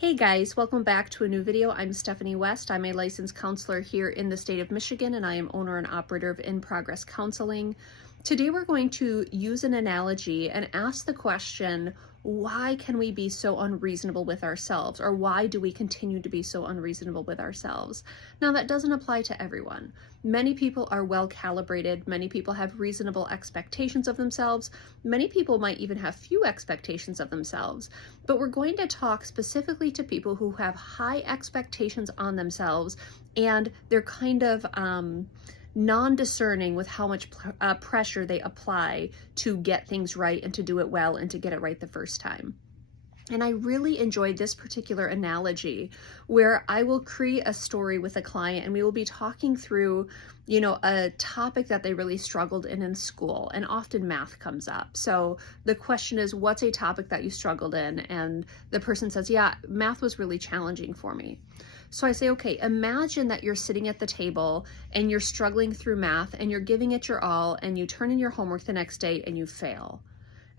Hey guys, welcome back to a new video. I'm Stephanie West. I'm a licensed counselor here in the state of Michigan, and I am owner and operator of In Progress Counseling. Today we're going to use an analogy and ask the question, why can we be so unreasonable with ourselves? Or why do we continue to be so unreasonable with ourselves? Now that doesn't apply to everyone. Many people are well calibrated. Many people have reasonable expectations of themselves. Many people might even have few expectations of themselves. But we're going to talk specifically to people who have high expectations on themselves, and they're kind of non-discerning with how much pressure they apply to get things right and to do it well and to get it right the first time. And I really enjoyed this particular analogy where I will create a story with a client and we will be talking through, a topic that they really struggled in school, and often math comes up. So the question is, what's a topic that you struggled in? And the person says, yeah, math was really challenging for me. So I say, okay, imagine that you're sitting at the table and you're struggling through math and you're giving it your all and you turn in your homework the next day and you fail.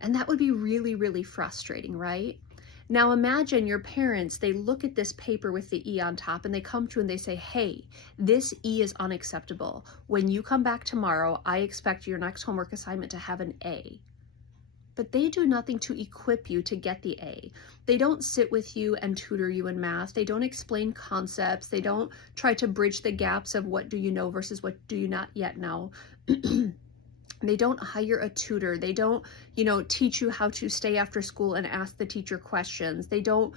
And that would be really, really frustrating, right? Now imagine your parents, they look at this paper with the E on top and they come to you and they say, hey, this E is unacceptable. When you come back tomorrow, I expect your next homework assignment to have an A. But they do nothing to equip you to get the A. They don't sit with you and tutor you in math. They don't explain concepts. They don't try to bridge the gaps of what do you know versus what do you not yet know. They don't hire a tutor. They don't, teach you how to stay after school and ask the teacher questions. They don't,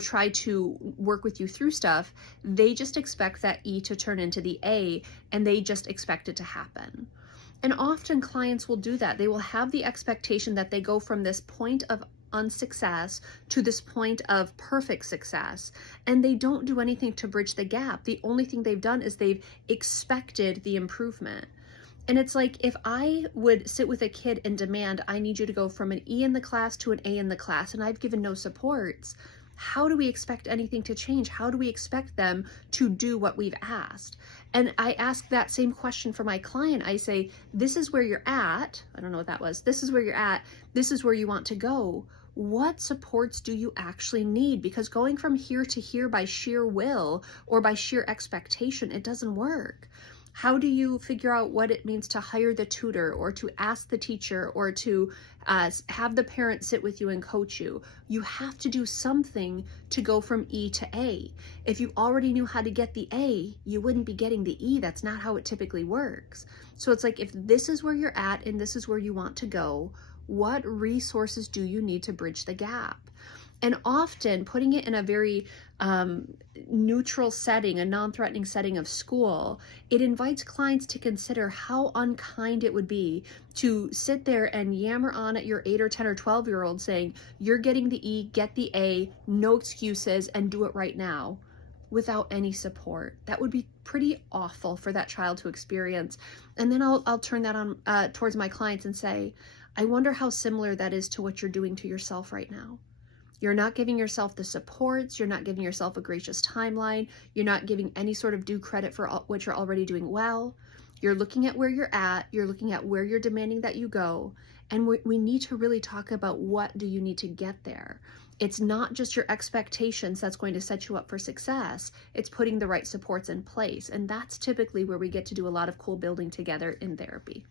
try to work with you through stuff. They just expect that E to turn into the A, and they just expect it to happen. And often clients will do that. They will have the expectation that they go from this point of unsuccess to this point of perfect success, and they don't do anything to bridge the gap. The only thing they've done is they've expected the improvement. And it's like, if I would sit with a kid and demand, I need you to go from an E in the class to an A in the class, and I've given no supports, how do we expect anything to change? How do we expect them to do what we've asked? And I ask that same question for my client. I say, this is where you're at. I don't know what that was. This is where you're at. This is where you want to go. What supports do you actually need? Because going from here to here by sheer will or by sheer expectation, it doesn't work. How do you figure out what it means to hire the tutor or to ask the teacher or to have the parent sit with you and coach you? You have to do something to go from E to A. If you already knew how to get the A, you wouldn't be getting the E. That's not how it typically works. So it's like, if this is where you're at and this is where you want to go, what resources do you need to bridge the gap? And often putting it in a very neutral setting, a non-threatening setting of school, it invites clients to consider how unkind it would be to sit there and yammer on at your 8 or 10 or 12-year-old saying, you're getting the E, get the A, no excuses, and do it right now, without any support. That would be pretty awful for that child to experience. And then I'll turn that on towards my clients and say, I wonder how similar that is to what you're doing to yourself right now. You're not giving yourself the supports. You're not giving yourself a gracious timeline. You're not giving any sort of due credit for what you're already doing well. You're looking at where you're at. You're looking at where you're demanding that you go. And we need to really talk about, what do you need to get there? It's not just your expectations that's going to set you up for success. It's putting the right supports in place. And that's typically where we get to do a lot of cool building together in therapy.